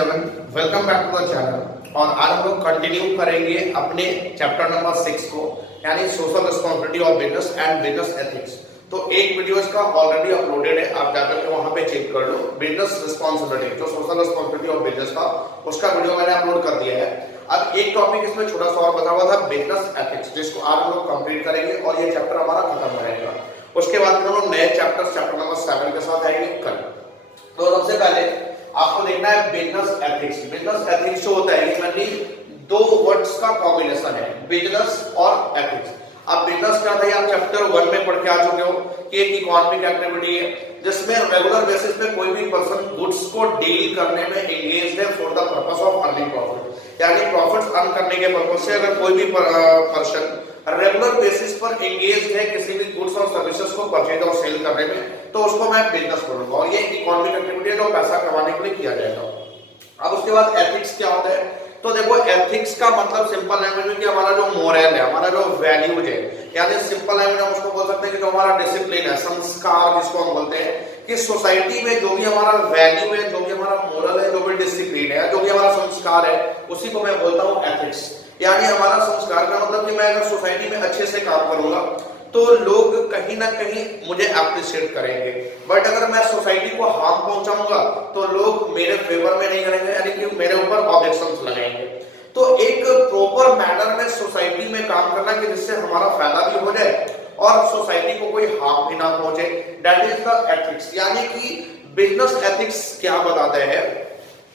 everyone, welcome back to the channel. और आज हम लोग कंटिन्यू करेंगे अपने चैप्टर नंबर 6 को, यानी social responsibility of business and business ethics. तो एक वीडियो इसका ऑलरेडी अपलोडेड है, आप जाकर के वहां पे चेक कर लो। बिजनेस रिस्पॉन्सिबिलिटी, जो सोशल रिस्पॉन्सिबिलिटी ऑफ बिजनेस था, उसका वीडियो मैंने अपलोड कर दिया है। अब एक टॉपिक इसमें छोटा सा और बता हुआ था, बिजनेस एथिक्स, जिसको आज हम लोग कंप्लीट करेंगे और ये चैप्टर हमारा खत्म हो जाएगा। उसके बाद हम लोग नए चैप्टर नंबर 7 के साथ आएंगे कल। तो सबसे पहले आपको देखना है बिजनेस एथिक्स। बिजनेस एथिक्स जो होता है ये मेनली दो वर्ड्स का कॉम्बिनेशन है, बिजनेस और एथिक्स। अब बिजनेस क्या था, आप चैप्टर 1 में पढ़ के आ चुके हो कि एक इकोनॉमिक एक्टिविटी है जिसमें रेगुलर बेसिस पे कोई भी पर्सन गुड्स को डील करने में एंगेज है for the purpose of earning profit, यानी प्रॉफिट्स अर्न करने के पर्पस से अगर कोई भी पर्सन रेगुलर बेसिस पर एंगेज है किसी भी गुड्स और सर्विसेज को परचेज और सेल करने में, तो उसको मैं बिजनेस बोलूंगा। और ये इकोनॉमिक एक्टिविटी है जो पैसा कमाने के लिए किया जाएगा। अब उसके बाद एथिक्स क्या होता है, तो देखो एथिक्स का मतलब सिंपल लैंग्वेज में कि हमारा जो मोरल है, हमारा जो वैल्यूज है, यानी सिंपल लैंग्वेज हम उसको बोल सकते हैं कि जो हमारा डिसिप्लिन है, संस्कार जिसको हम बोलते हैं, कि सोसाइटी में जो भी हमारा वैल्यू है, जो भी हमारा मोरल है, जो भी डिसिप्लिन है, जो भी हमारा संस्कार है, उसी को मैं बोलता हूँ एथिक्स। यानी हमारा संस्कार का मतलब कि मैं अगर सोसाइटी में अच्छे से काम करूंगा तो लोग कहीं ना कहीं मुझे एप्रिशिएट करेंगे, बट अगर मैं सोसाइटी को हार्म पहुंचाऊंगा तो लोग मेरे फेवर में नहीं करेंगे, यानी कि मेरे ऊपर ऑब्जेक्शंस लगाएंगे। तो एक प्रॉपर मैनर में सोसाइटी में काम करना कि जिससे हमारा फायदा भी हो जाए और सोसाइटी को कोई हार्म भी ना पहुंचे, दैट इज द एथिक्स। यानी कि बिजनेस एथिक्स क्या बताते हैं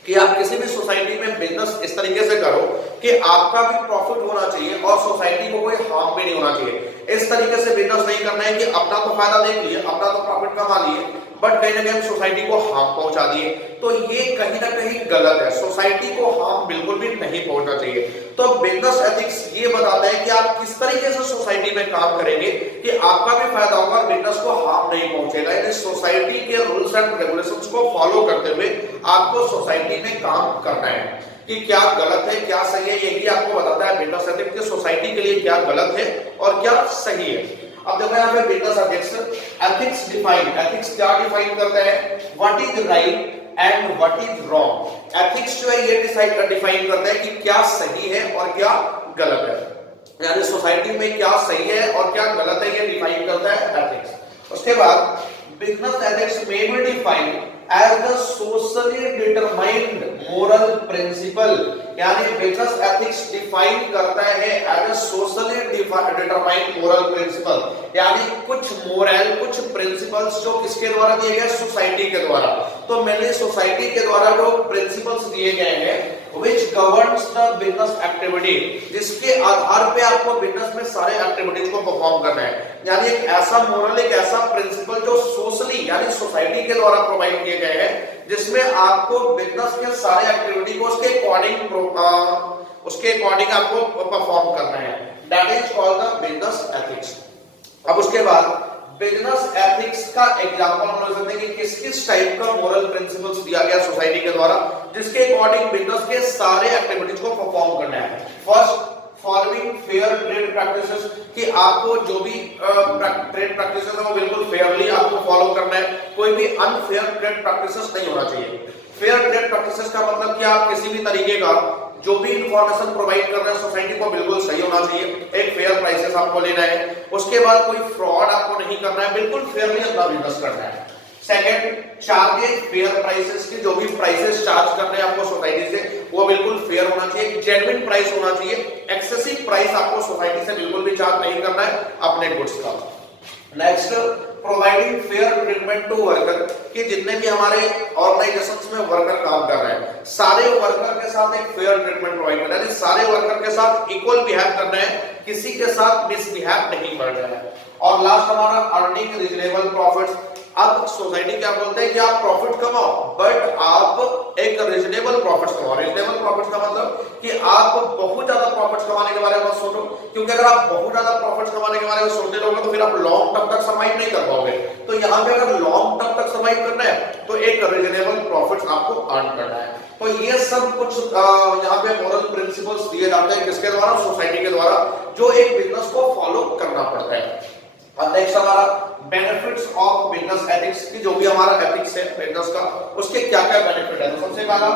कि आप किसी भी सोसाइटी में बिजनेस इस तरीके से करो कि आपका भी प्रॉफिट होना चाहिए और सोसाइटी को कोई हार्म भी नहीं होना चाहिए। इस तरीके से बिजनेस नहीं करना है कि अपना तो फायदा देख लिए, अपना तो प्रॉफिट कमा लिए, बट कहीं ना कहीं सोसाइटी को हार्म पहुंचा दिए, तो ये कहीं ना कहीं गलत है। सोसाइटी को हार्म बिल्कुल भी नहीं पहुंचना चाहिए। तो बिजनेस एथिक्स ये बताता है कि आप किस तरीके से सोसाइटी में काम करेंगे कि आपका भी फायदा होगा और बिजनेस को हार्म नहीं पहुंचेगा। यानी सोसाइटी के रूल्स एंड रेगुलेशंस को फॉलो करते हुए आपको सोसाइटी में काम करना है कि क्या गलत है क्या सही है, यही आपको बताता है बिजनेस एथिक्स कि सोसाइटी के लिए क्या गलत है और क्या सही है। अब देखो यहाँ पे बिजनेस एथिक्स डिफाइन, एथिक्स क्या डिफाइन करता है, what is right and what is wrong. Ethics जो है ये डिफाइन करता है कि क्या सही है और क्या गलत है, यानी सोसाइटी में क्या सही है और क्या गलत है, ये डिफाइन करता है एथिक्स। उसके बाद बिजनेस एथिक्स में be define as the socially determined moral principle, यानी बिजनेस एथिक्स डिफाइन करता है as a socially determined moral principle, यानी कुछ मोरल कुछ प्रिंसिपल्स जो किसके द्वारा दिए गए, सोसाइटी के द्वारा। तो मेनली सोसाइटी के द्वारा जो प्रिंसिपल्स दिए गए हैं which governs the business activity, जिसके आधार पे आपको बिजनेस में सारे एक्टिविटीज को परफॉर्म करना है। यानी एक ऐसा मोरल, एक ऐसा प्रिंसिपल जो सोशली यानी सोसाइटी के द्वारा प्रोवाइड किए गए हैं, जिसमें आपको बिजनेस के सारे एक्टिविटी को उसके अकॉर्डिंग आपको परफॉर्म करना है, that is called the business ethics. अब उसके बाद बिजनेस एथिक्स का एग्जांपल हम ले सकते हैं कि किस किस टाइप का मोरल प्रिंसिपल्स दिया गया सोसाइटी के द्वारा जिसके अकॉर्डिंग बिजनेस के सारे एक्टिविटीज को परफॉर्म करना है। First, following fair trade practices, कि आपको जो भी ट्रेड प्रैक्टिसेस है वो बिल्कुल फेयरली आपको फॉलो करना है, कोई भी अनफेयर ट्रेड प्रैक्टिसेस नहीं होना चाहिए। फेयर ट्रेड प्रैक्टिसेस का मतलब कि आप किसी भी तरीके का जो भी इंफॉर्मेशन प्रोवाइड कर रहे हैं सोसाइटी को बिल्कुल सही होना चाहिए, एक फेयर प्राइसेस आपको लेना है। उसके बाद कोई फ्रॉड आपको नहीं करना है, बिल्कुल फेयरली अपना बिजनेस करना है। सेकंड, चार्जेस फेयर प्राइसेस, की जो भी प्राइसेस चार्ज कर रहे हैं आपको सोसाइटी से वो बिल्कुल फेयर होना चाहिए, जेन्युइन प्राइस होना चाहिए। एक्सेसिव प्राइस आपको सोसाइटी से बिल्कुल भी चार्ज नहीं करना है अपने गुड्स का। Next, providing fair treatment to worker, कि जितने भी हमारे ऑर्गेनाइजेशंस में वर्कर काम कर रहे हैं सारे वर्कर के साथ एक फेयर ट्रीटमेंट प्रोवाइड करना है, सारे वर्कर के साथ इक्वल बिहेव करना है, किसी के साथ मिसबिहेव नहीं करना है। और लास्ट हमारा अर्निंग रीजनेबल प्रॉफिट्स। अब सोसाइटी क्या बोलते हैं कि आप प्रॉफिट कमाओ, बट आप एक रीजनेबल प्रॉफिट्स कमाओ। रीजनेबल प्रॉफिट्स का मतलब कि आप बहुत ज्यादा प्रॉफिट्स कमाने के बारे में मत सोचो, क्योंकि अगर आप बहुत ज्यादा प्रॉफिट्स कमाने के बारे में सोचते रहोगे तो फिर आप लॉन्ग टर्म तक सर्वाइव नहीं कर पाओगे। तो यहाँ पे अगर लॉन्ग टर्म तक सर्वाइव करना है तो एक रीजनेबल प्रॉफिट्स आपको अर्न करना है। तो ये सब कुछ यहाँ पे मोरल प्रिंसिपल्स दिए जाते हैं किसके द्वारा, सोसाइटी के द्वारा, जो एक बिजनेस को फॉलो करना पड़ता है। अब नेक्स्ट हमारा बेनिफिट्स ऑफ बिजनेस एथिक्स, की जो भी हमारा एथिक्स है बिजनेस का उसके क्या क्या बेनिफिट है। तो सबसे पहला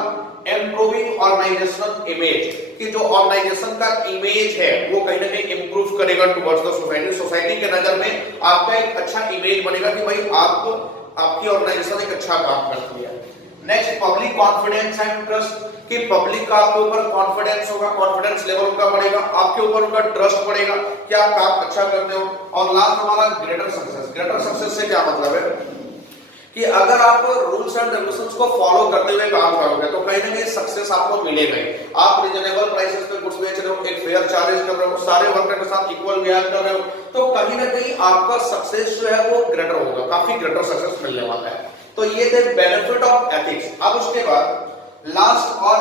इम्प्रूविंग ऑर्गेनाइजेशनल इमेज, कि जो ऑर्गेनाइजेशन का इमेज है वो कहीं ना कहीं इंप्रूव करेगा टुवर्ड्स द सोसाइटी। सोसाइटी के नजर में आपका एक अच्छा इमेज बनेगा कि भाई आपको आपकी ऑर्गेनाइजेशन एक अच्छा काम करती है। Next public confidence and trust, कि पब्लिक का आपके ऊपर कॉन्फिडेंस होगा, कॉन्फिडेंस लेवल उनका बढ़ेगा, आपके ऊपर उनका ट्रस्ट बढ़ेगा कि आप काम अच्छा करते हो। और लास्ट हमारा ग्रेटर सक्सेस। ग्रेटर सक्सेस से क्या मतलब है कि अगर आप रूल्स एंड रेगुलेशंस को फॉलो करते हुए काम करोगे तो कहीं ना कहीं सक्सेस आपको मिलेगा ही। आप रिजनेबल प्राइसेस पे गुड्स बेच रहे हो, एक फेयर चार्जेस कर रहे हो, सारे वर्कर के साथ इक्वल बिहेव कर रहे हो, तो कहीं ना कहीं आपका सक्सेस जो है वो ग्रेटर होगा, काफी ग्रेटर सक्सेस मिलने वाला है। तो ये थे बेनिफिट ऑफ एथिक्स। अब उसके बाद लास्ट और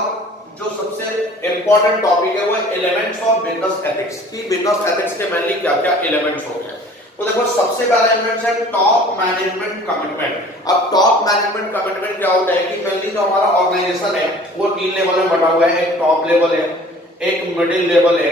जो सबसे इंपॉर्टेंट टॉपिक है वो एलिमेंट्स ऑफ बिजनेस एथिक्स, कि बिजनेस एथिक्स के मेनली क्या क्या एलिमेंट्स होते हैं। तो देखो सबसे पहला एलिमेंट है टॉप मैनेजमेंट कमिटमेंट। अब टॉप मैनेजमेंट कमिटमेंट क्या होता है कि मेनली जो हमारा ऑर्गेनाइजेशन है वो 3 लेवल में बटा हुआ है, एक टॉप लेवल है, एक मिडिल लेवल है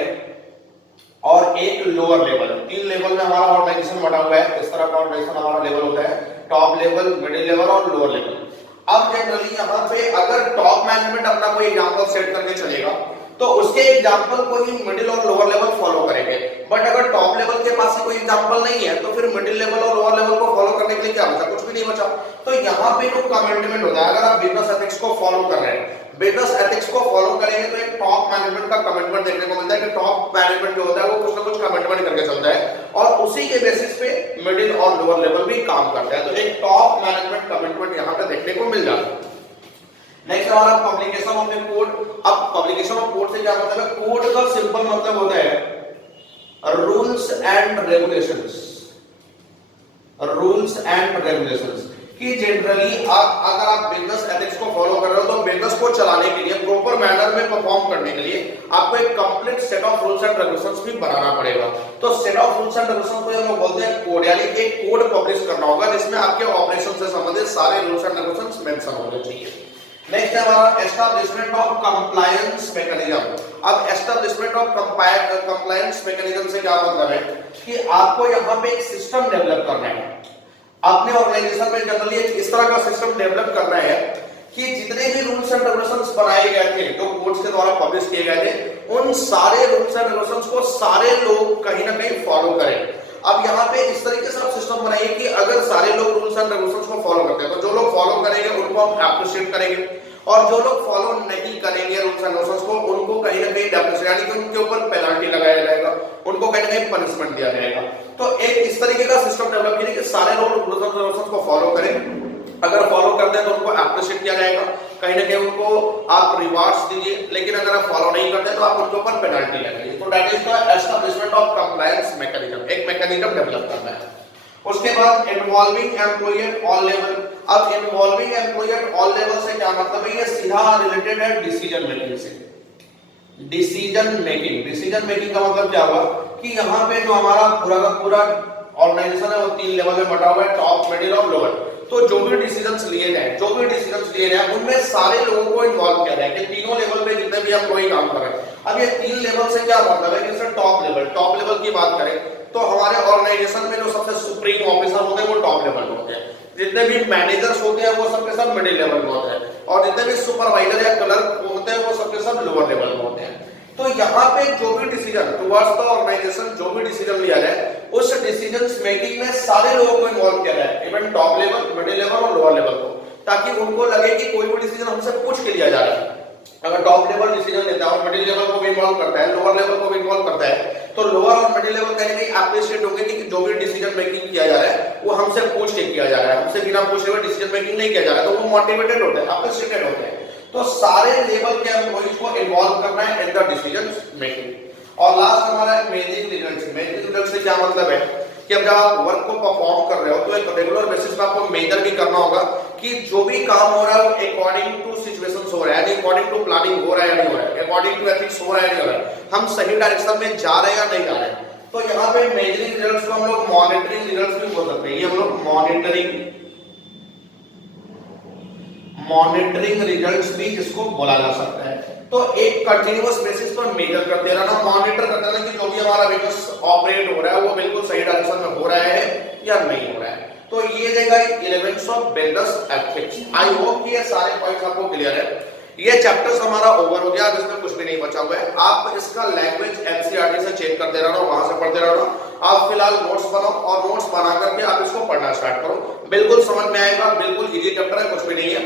और एक लोअर लेवल। 3 लेवल में हमारा ऑर्गेनाइजेशन बटा हुआ है। इस तरह का ऑर्गेनाइजेशन हमारा लेवल होता है, टॉप लेवल, मिडिल लेवल और लोअर लेवल। अब जनरली यहाँ पे अगर टॉप मैनेजमेंट अपना कोई एग्जांपल सेट करके चलेगा तो उसके एग्जांपल को ही मिडिल और लोअर लेवल फॉलो करेंगे। बट अगर टॉप लेवल के पास कोई एग्जांपल नहीं है तो फिर मिडिल लेवल और लोअर लेवल को फॉलो करने के लिए क्या बचा? कुछ भी नहीं बचा। तो यहाँ पे जो कमिटमेंट होता है, अगर आप बिजनेस एथिक्स को फॉलो कर रहे हैं, बिजनेस एथिक्स को फॉलो करेंगे तो एक टॉप मैनेजमेंट का कमिटमेंट देखने को मिलता है कि टॉप मैनेजमेंट जो होता है वो कुछ ना कुछ कमिटमेंट करके चलता है और उसी के बेसिस पे मिडिल और लोअर लेवल भी काम करता है। तो एक टॉप मैनेजमेंट कमिटमेंट यहाँ पे देखने को मिल जाता है। नेक्स्ट हमारा पब्लिकेशन ऑफ ए कोड। अब पब्लिकेशन ऑफ कोड से क्या मतलब है? कोड का सिंपल मतलब होता है rules and regulations. Rules and regulations कि जनरली अगर आप बिजनेस एथिक्स को फॉलो कर रहे हो तो बिजनेस को चलाने के लिए, प्रॉपर मैनर में परफॉर्म करने के लिए आपको एक complete set of rules and regulations भी बनाना पड़ेगा। तो set of rules and regulations को हम लोग बोलते हैं कोड, यानी एक कोड पब्लिश करना होगा जिसमें आपके ऑपरेशन से संबंधित सारे रूल्स एंड रेगुलेशंस मेंशन होने चाहिए। नेक्स्ट है हमारा एस्टैब्लिशमेंट ऑफ कंप्लायंस मैकेनिज्म। अब एस्टैब्लिशमेंट ऑफ कंप्लायंस मैकेनिज्म से क्या मतलब है कि आपको यहाँ पे एक सिस्टम डेवलप करना है। अपने ऑर्गेनाइजेशन में जनरली इस तरह का सिस्टम डेवलप करना है कि जितने भी रूल्स एंड रेगुलेशंस बनाए गए थे, जो कोर्ट्स के द्वारा पब्लिश किए गए थे, उन सारे रूल्स एंड रेगुलेशंस को सारे लोग कहीं ना कहीं फॉलो करें। अब यहाँ पे इस तरीके से आप सिस्टम बनाइए कि अगर सारे लोग रूल्स एंड रेगुलेशंस को फॉलो करते हैं तो जो लोग फॉलो करेंगे उनको हम एप्रिशिएट करेंगे और जो लोग फॉलो नहीं करेंगे रूल्स एंड रेगुलेशंस को उनको कहीं ना कहीं डेप्रिसिएट, यानी कि उनके ऊपर पेनल्टी लगाया जाएगा, उनको कहीं ना कहीं पनिशमेंट दिया जाएगा। तो एक इस तरीके का सिस्टम डेवलप कीजिए कि सारे लोग रूल्स एंड रेगुलेशंस को फॉलो करें। अगर फॉलो करते हैं तो उनको एप्रिशिएट किया जाएगा, कहीं ना कहीं उनको आप रिवार्ड्स दीजिए, लेकिन अगर आप फॉलो नहीं करते तो आप उनके ऊपर पेनल्टी लगाइए। तो that is the establishment of compliance mechanism, एक मैकेनिज्म डेवलप करना है। उसके बाद involving employee at all level. अब involving employee at all level से क्या मतलब है? ये सीधा रिलेटेड है डिसीजन मेकिंग से। डिसीजन मेकिंग का मतलब क्या हुआ कि यहाँ पे जो हमारा पूरा का पूरा ऑर्गेनाइजेशन है वो 3 लेवल में बटा हुआ है, टॉप, मिडिल और लोअर। तो जो भी डिसीजंस लिए जाए उनमें सारे लोगों को इन्वॉल्व किया जाए कि तीनों लेवल पे जितने भी एम्प्लॉई काम कर रहे हैं। अब ये 3 लेवल से क्या मतलब है? जैसे टॉप लेवल की बात करें तो हमारे ऑर्गेनाइजेशन में जो सबसे सुप्रीम ऑफिसर होते हैं वो टॉप लेवल में होते हैं, जितने भी मैनेजर्स होते हैं वो सबके सब मिडिल लेवल में होते हैं और जितने भी सुपरवाइजर या क्लर्क होते हैं वो सबके सब लोअर लेवल में होते हैं। तो यहाँ पे जो भी डिसीजन टुवर्ड्स द ऑर्गेनाइजेशन, जो भी डिसीजन लिया जाए उस डिसीजन मेकिंग में सारे लोगों को इन्वॉल्व किया जाए, even top level, middle level और लोअर लेवल को, ताकि उनको लगे कि कोई भी डिसीजन हमसे पूछ के लिया जा रहा है। अगर टॉप लेवल डिसीजन लेता है और मिडिल लेवल को भी इन्वॉल्व करता है, लोअर लेवल को भी इन्वॉल्व करता है, तो लोअर और मिडिल लेवल कहीं ना कहीं एप्रिशिएट होंगे कि जो भी डिसीजन मेकिंग किया जा रहा है वो हमसे पूछ के किया जा रहा है, हमसे बिना पूछे हुए डिसीजन मेकिंग नहीं किया जा रहा है, तो वो मोटिवेटेड होते हैं, एप्रिशिएटेड होते हैं। तो सारे लेवल के एम्प्लॉइज को इन्वॉल्व करना है इन द डिसीजन मेकिंग। और लास्ट हमारा है मेजरिंग रिजल्ट्स। मेजरिंग रिजल्ट्स से क्या मतलब है कि अब जब आप वर्क को परफॉर्म कर रहे हो तो एक रेगुलर बेसिस पे आपको मेजर भी करना होगा कि जो भी काम हो रहा है वो अकॉर्डिंग टू सिचुएशंस हो रहा है, यानी अकॉर्डिंग टू प्लानिंग हो रहा है या नहीं हो रहा है, अकॉर्डिंग टू एथिक्स हो रहा है या नहीं हो रहा है, हम सही डायरेक्शन में जा रहे हैं या नहीं जा रहे हैं। तो यहाँ पे मेजरिंग रिजल्ट्स को हम लोग मॉनिटरिंग रिजल्ट्स भी बोल सकते हैं। ये हम लोग मॉनिटरिंग रिजल्ट्स भी इसको बोला जा सकता है। तो एक कंटिन्यूअस बेसिस पर मेजर करते रहना, मॉनिटर करते रहना कि जो भी हमारा बिजनेस ऑपरेट हो रहा है वो बिल्कुल सही डायरेक्शन में हो रहा है या नहीं हो रहा है। तो ये देगा elements of business ethics. I hope कि ये सारे पॉइंट्स आपको क्लियर है। ये चैप्टर्स हमारा ओवर हो गया, अब इसमें कुछ भी नहीं बचा हुआ है। आप इसका लैंग्वेज एनसीईआरटी से चेक करते रहना, वहां से पढ़ते रहना। आप फिलहाल नोट्स बनाओ और नोट्स बना करके आप इसको पढ़ना स्टार्ट करो, बिल्कुल समझ में आएगा, बिल्कुल इजी चैप्टर है, कुछ भी नहीं है।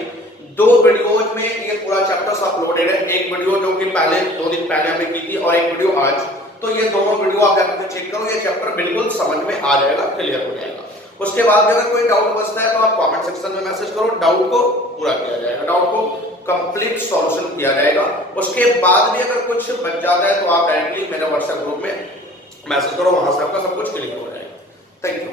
2 वीडियोज में ये पूरा चैप्टर अपलोडेड है, एक वीडियो जो कि पहले 2 दिन पहले हमने की थी और एक वीडियो आज। तो ये दोनों वीडियो आप जाकर चेक करो, ये चैप्टर बिल्कुल समझ में आ जाएगा, क्लियर हो जाएगा। उसके बाद अगर कोई डाउट बचता है तो आप कमेंट सेक्शन में मैसेज करो, डाउट को पूरा किया जाएगा, डाउट को कंप्लीट सॉल्यूशन किया जाएगा। उसके बाद भी अगर कुछ बच जाता है तो आप डायरेक्टली मेरे व्हाट्सएप ग्रुप में मैसेज करो, वहां से आपका सब कुछ क्लियर हो जाएगा। Thank you.